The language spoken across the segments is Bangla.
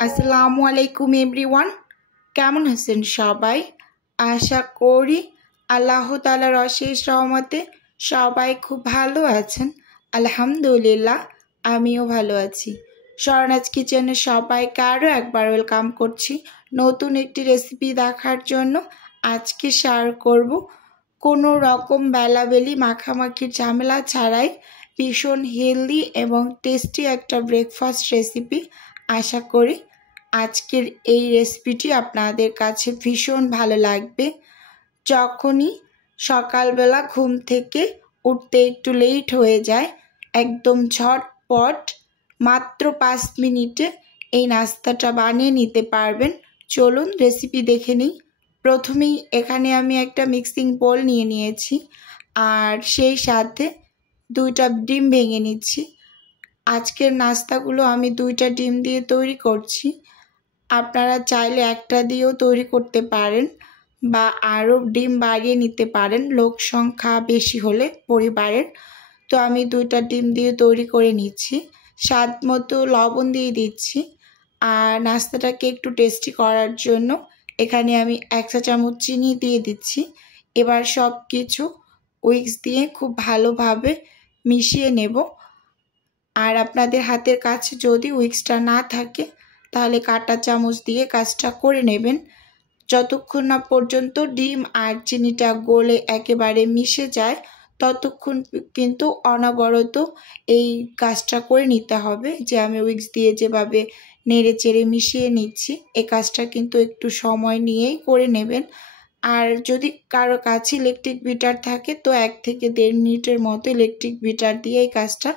আসসালামু আলাইকুম এভরিওয়ান, কেমন আছেন সবাই? আশা করি আল্লাহ তাআলার অশেষ রহমতে সবাই খুব ভালো আছেন। আলহামদুলিল্লাহ, আমিও ভালো আছি। স্বর্ণাজ কিচেনে সবাইকে আরও একবার ওয়েলকাম করছি নতুন একটি রেসিপি দেখার জন্য। আজকে শেয়ার করব কোনো রকম বেলাবেলি মাখামাখির ঝামেলা ছাড়াই ভীষণ হেলদি এবং টেস্টি একটা ব্রেকফাস্ট রেসিপি। আশা করি আজকের এই রেসিপিটি আপনাদের কাছে ভীষণ ভালো লাগবে। যখনই সকালবেলা ঘুম থেকে উঠতে একটু লেট হয়ে যায়, একদম ঝটপট মাত্র 5 মিনিটে এই নাস্তাটা বানিয়ে নিতে পারবেন। চলুন রেসিপি দেখে নিই। প্রথমেই এখানে আমি একটা মিক্সিং বোল নিয়ে নিয়েছি আর সেই সাথে 2টা ডিম ভেঙে নিচ্ছি। আজকের নাস্তাগুলো আমি 2টা ডিম দিয়ে তৈরি করছি। আপনারা চাইলে একটা দিয়েও তৈরি করতে পারেন বা আরও ডিম বাড়িয়ে নিতে পারেন লোক সংখ্যা বেশি হলে পরিবারের। তো আমি 2টা ডিম দিয়ে তৈরি করে নিচ্ছি। স্বাদ মতো লবণ দিয়ে দিচ্ছি। আর নাস্তাটাকে একটু টেস্টি করার জন্য এখানে আমি 1 চা চামচ চিনি দিয়ে দিচ্ছি। এবার সব কিছু উইক্স দিয়ে খুব ভালোভাবে মিশিয়ে নেব। আর আপনাদের হাতের কাছে যদি উইক্সটা না থাকে তাহলে কাঁটা চামচ দিয়ে কাজটা করে নেবেন। যতক্ষণ না পর্যন্ত ডিম আর চিনিটা গলে একেবারে মিশে যায় ততক্ষণ কিন্তু অনবরত এই কাজটা করে নিতে হবে। যে আমি উইক্স দিয়ে যেভাবে নেড়ে চেড়ে মিশিয়ে নিচ্ছি, এই কাজটা কিন্তু একটু সময় নিয়েই করে নেবেন। আর যদি কারো কাছে ইলেকট্রিক বিটার থাকে তো 1 থেকে 1.5 মিনিটের মতো ইলেকট্রিক বিটার দিয়ে এই কাজটা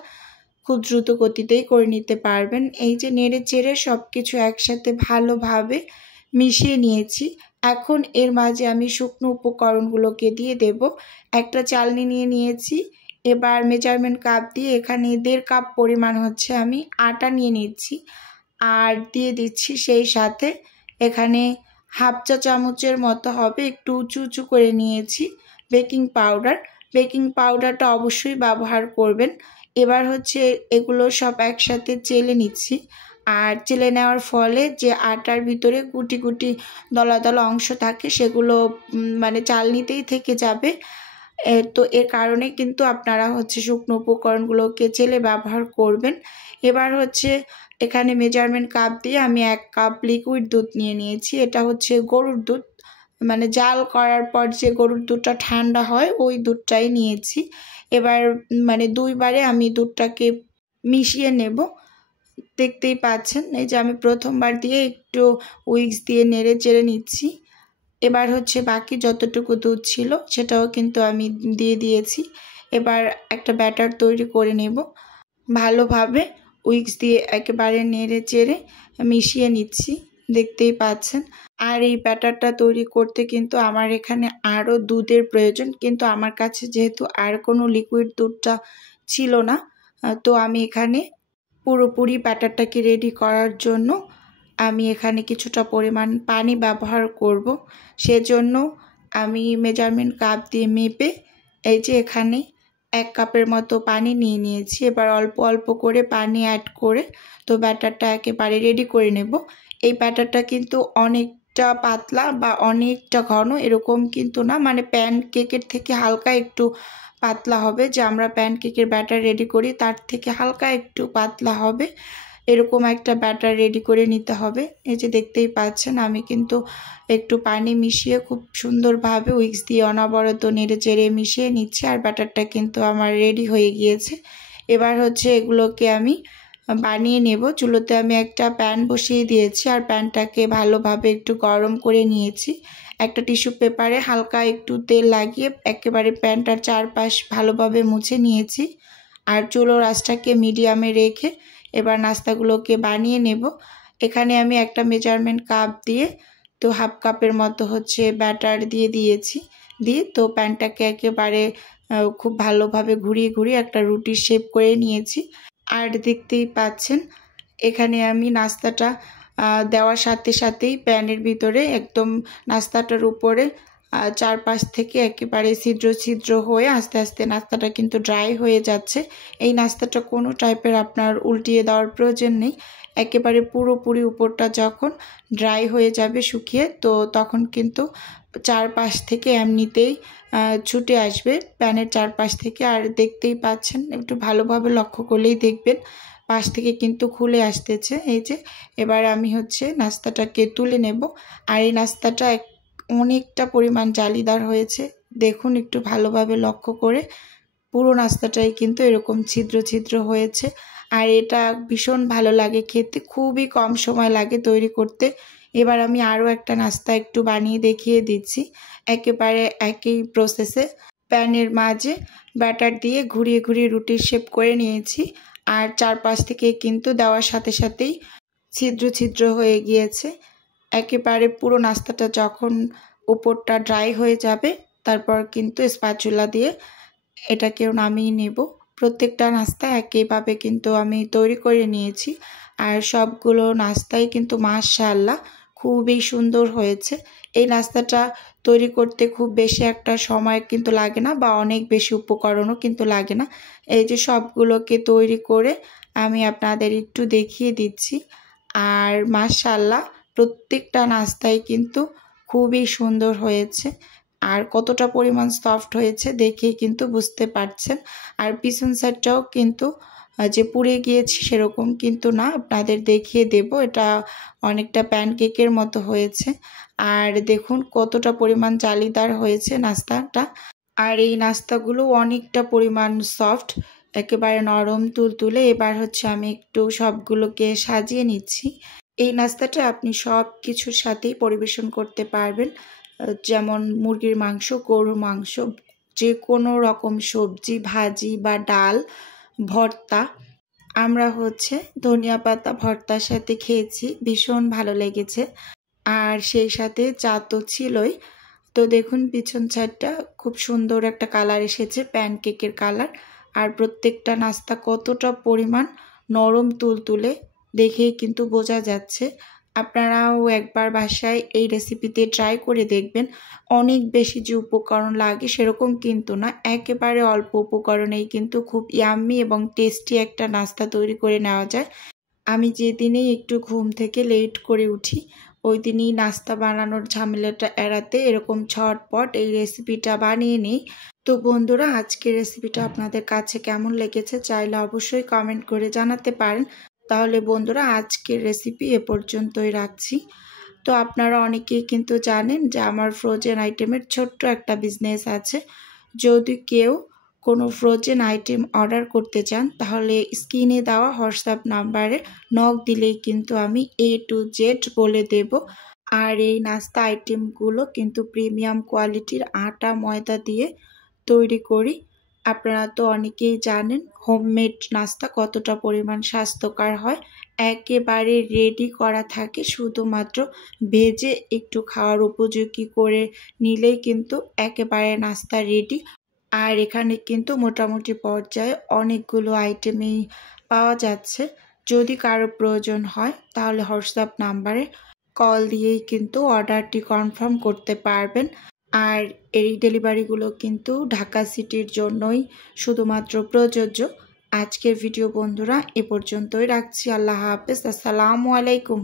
খুব দ্রুত গতিতেই করে নিতে পারবেন। এই যে নেড়ে চেড়ে সব কিছু একসাথে ভালোভাবে মিশিয়ে নিয়েছি। এখন এর মাঝে আমি শুকনো উপকরণগুলোকে দিয়ে দেব। একটা চালনি নিয়ে নিয়েছি। এবার মেজারমেন্ট কাপ দিয়ে এখানে 1.5 কাপ পরিমাণ হচ্ছে আমি আটা নিয়ে নিচ্ছি আর দিয়ে দিচ্ছি সেই সাথে এখানে 1/2 চা চামচের মতো হবে একটু উঁচু উঁচু করে নিয়েছি বেকিং পাউডার। বেকিং পাউডারটা অবশ্যই ব্যবহার করবেন। এবার হচ্ছে এগুলো সব একসাথে চেলে নিচ্ছি। আর চেলে নেওয়ার ফলে যে আটার ভিতরে গুটি গুটি দলা দলা অংশ থাকে সেগুলো মানে চালনিতেই থেকে যাবে। তো এর কারণে কিন্তু আপনারা হচ্ছে শুকনো উপকরণগুলোকে চেলে ব্যবহার করবেন। এবার হচ্ছে এখানে মেজারমেন্ট কাপ দিয়ে আমি 1 কাপ লিকুইড দুধ নিয়ে নিয়েছি। এটা হচ্ছে গরুর দুধ, মানে জাল করার পর যে গরুর দুধটা ঠান্ডা হয় ওই দুধটাই নিয়েছি। এবার মানে 2 বারে আমি দুধটাকে মিশিয়ে নেব। দেখতেই পাচ্ছেন এই যে আমি প্রথমবার দিয়ে একটু উইক্স দিয়ে নেড়ে চেড়ে নিচ্ছি। এবার হচ্ছে বাকি যতটুকু দুধ ছিল সেটাও কিন্তু আমি দিয়ে দিয়েছি। এবার একটা ব্যাটার তৈরি করে নেব। ভালোভাবে উইক্স দিয়ে একেবারে নেড়ে চেড়ে মিশিয়ে নিচ্ছি, দেখতেই পাচ্ছেন। আর এই ব্যাটারটা তৈরি করতে কিন্তু আমার এখানে আরও দুধের প্রয়োজন, কিন্তু আমার কাছে যেহেতু আর কোনো লিকুইড দুধটা ছিল না তো আমি এখানে পুরোপুরি ব্যাটারটাকে রেডি করার জন্য আমি এখানে কিছুটা পরিমাণ পানি ব্যবহার করব। সেজন্য আমি মেজারমেন্ট কাপ দিয়ে মেপে এই যে এখানে 1 কাপের মতো পানি নিয়ে নিয়েছি। এবার অল্প অল্প করে পানি অ্যাড করে তো ব্যাটারটা একেবারে রেডি করে নেব। এই ব্যাটারটা কিন্তু অনেকটা পাতলা বা অনেকটা ঘন এরকম কিন্তু না, মানে প্যান কেকের থেকে হালকা একটু পাতলা হবে। যে আমরা প্যান কেকের ব্যাটার রেডি করি তার থেকে হালকা একটু পাতলা হবে, এরকম একটা ব্যাটার রেডি করে নিতে হবে। এই যে দেখতেই পাচ্ছেন আমি কিন্তু একটু পানি মিশিয়ে খুব সুন্দরভাবে উইক্স দিয়ে অনবরত নেড়ে চেড়ে মিশিয়ে নিচ্ছি। আর ব্যাটারটা কিন্তু আমার রেডি হয়ে গিয়েছে। এবার হচ্ছে এগুলোকে আমি বানিয়ে নেব। চুলোতে আমি একটা প্যান বসিয়ে দিয়েছি আর প্যানটাকে ভালোভাবে একটু গরম করে নিয়েছি। একটা টিস্যু পেপারে হালকা একটু তেল লাগিয়ে একেবারে প্যানটার চারপাশ ভালোভাবে মুছে নিয়েছি। আর চুলোর আঁচটাকে মিডিয়ামে রেখে এবার নাস্তাগুলোকে বানিয়ে নেব। এখানে আমি একটা মেজারমেন্ট কাপ দিয়ে তো 1/2 কাপের মতো হচ্ছে ব্যাটার দিয়ে দিয়েছি। দিয়ে তো প্যানটাকে একেবারে খুব ভালোভাবে ঘুরিয়ে ঘুরিয়ে একটা রুটির শেপ করে নিয়েছি। আর দেখতেই পাচ্ছেন এখানে আমি নাস্তাটা দেওয়ার সাথে সাথেই প্যানের ভিতরে একদম নাস্তাটার উপরে চারপাশ থেকে একেবারে ছিদ্র ছিদ্র হয়ে আস্তে আস্তে নাস্তাটা কিন্তু ড্রাই হয়ে যাচ্ছে। এই নাস্তাটা কোনো টাইপের আপনার উল্টিয়ে দেওয়ার প্রয়োজন নেই। একেবারে পুরোপুরি উপরটা যখন ড্রাই হয়ে যাবে শুকিয়ে, তো তখন কিন্তু চারপাশ থেকে এমনিতেই ছুটে আসবে প্যানের চারপাশ থেকে। আর দেখতেই পাচ্ছেন, একটু ভালোভাবে লক্ষ্য করলেই দেখবেন পাশ থেকে কিন্তু খুলে আসতেছে। এই যে এবার আমি নাস্তাটাকে তুলে নেব। আর এই নাস্তাটা অনেকটা পরিমাণ জালিদার হয়েছে, দেখুন একটু ভালোভাবে লক্ষ্য করে। পুরো নাস্তাটাই কিন্তু এরকম ছিদ্র ছিদ্র হয়েছে। আর এটা ভীষণ ভালো লাগে খেতে, খুবই কম সময় লাগে তৈরি করতে। এবার আমি আরও একটা নাস্তা একটু বানিয়ে দেখিয়ে দিচ্ছি, একেবারে একই প্রসেসে। প্যানের মাঝে ব্যাটার দিয়ে ঘুরিয়ে ঘুরিয়ে রুটির শেপ করে নিয়েছি। আর চারপাশ থেকে কিন্তু দেওয়ার সাথে সাথেই ছিদ্র ছিদ্র হয়ে গিয়েছে। একেবারে পুরো নাস্তাটা যখন উপরটা ড্রাই হয়ে যাবে, তারপর কিন্তু স্প্যাচুলা দিয়ে এটাকেও নামিয়ে নেব। প্রত্যেকটা নাস্তা একইভাবে কিন্তু আমি তৈরি করে নিয়েছি। আর সবগুলো নাস্তাই কিন্তু মাশাআল্লাহ খুবই সুন্দর হয়েছে। এই নাস্তাটা তৈরি করতে খুব বেশি একটা সময় কিন্তু লাগে না, বা অনেক বেশি উপকরণও কিন্তু লাগে না। এই যে সবগুলোকে তৈরি করে আমি আপনাদের একটু দেখিয়ে দিচ্ছি। আর মাশাআল্লাহ প্রত্যেকটা নাস্তাই কিন্তু খুবই সুন্দর হয়েছে। আর কতটা পরিমাণ সফট হয়েছে দেখেই কিন্তু বুঝতে পারছেন। আর পিছন সাইডটাও কিন্তু যে পুড়ে গিয়েছে সেরকম কিন্তু না, আপনাদের দেখিয়ে দেব। এটা অনেকটা প্যানকেকের মতো হয়েছে। আর দেখুন কতটা পরিমাণ জালিদার হয়েছে নাস্তাটা। আর এই নাস্তাগুলো অনেকটা পরিমাণ সফট, একেবারে নরম তুলতুলে। এবার আমি একটু সবগুলোকে সাজিয়ে নিচ্ছি। এই নাস্তাটা আপনি সব কিছুর সাথেই পরিবেশন করতে পারবেন, যেমন মুরগির মাংস, গরুর মাংস, যে কোনো রকম সবজি, ভাজি বা ডাল, ভর্তা। আমরা ধনিয়া পাতা ভর্তার সাথে খেয়েছি, ভীষণ ভালো লেগেছে। আর সেই সাথে চা তো ছিলই। তো দেখুন পিছন সাইডটা খুব সুন্দর একটা কালার এসেছে, প্যানকেকের কালার। আর প্রত্যেকটা নাস্তা কতটা পরিমাণ নরম তুলতুলে দেখেই কিন্তু বোঝা যাচ্ছে। আপনারাও একবার বাসায় এই রেসিপিতে ট্রাই করে দেখবেন। অনেক বেশি যে উপকরণ লাগে সেরকম কিন্তু না, একেবারে অল্প উপকরণেই কিন্তু খুব ইয়াম্মি এবং টেস্টি একটা নাস্তা তৈরি করে নেওয়া যায়। আমি যেদিনেই একটু ঘুম থেকে লেট করে উঠি, ওই দিনই নাস্তা বানানোর ঝামেলাটা এড়াতে এরকম ঝটপট এই রেসিপিটা বানিয়ে নিই। তো বন্ধুরা, আজকের রেসিপিটা আপনাদের কাছে কেমন লেগেছে চাইলে অবশ্যই কমেন্ট করে জানাতে পারেন। তাহলে বন্ধুরা, আজকের রেসিপি এ পর্যন্তই রাখছি। তো আপনারা অনেকেই কিন্তু জানেন যে আমার ফ্রোজেন আইটেমের ছোট্ট একটা বিজনেস আছে। যদি কেউ কোনো ফ্রোজেন আইটেম অর্ডার করতে চান, তাহলে স্ক্রিনে দেওয়া হোয়াটসঅ্যাপ নাম্বারে নক দিলেই কিন্তু আমি A to Z বলে দেব। আর এই নাস্তা আইটেমগুলো কিন্তু প্রিমিয়াম কোয়ালিটির আটা ময়দা দিয়ে তৈরি করি। আপনারা তো অনেকেই জানেন হোমমেড নাস্তা কতটা পরিমাণ স্বাস্থ্যকর হয়। একেবারে রেডি করা থাকে, শুধুমাত্র ভেজে একটু খাওয়ার উপযোগী করে নিলেই কিন্তু একেবারে নাস্তা রেডি। আর এখানে কিন্তু মোটামুটি পর্যায়ে অনেকগুলো আইটেমই পাওয়া যাচ্ছে। যদি কারো প্রয়োজন হয় তাহলে হোয়াটসঅ্যাপ নাম্বারে কল দিয়েই কিন্তু অর্ডারটি কনফার্ম করতে পারবেন। আর এই ডেলিভারিগুলো কিন্তু ঢাকা সিটির জন্যই শুধুমাত্র প্রযোজ্য। আজকের ভিডিও বন্ধুরা এ পর্যন্তই রাখছি। আল্লাহ হাফেজ, আসসালামু আলাইকুম।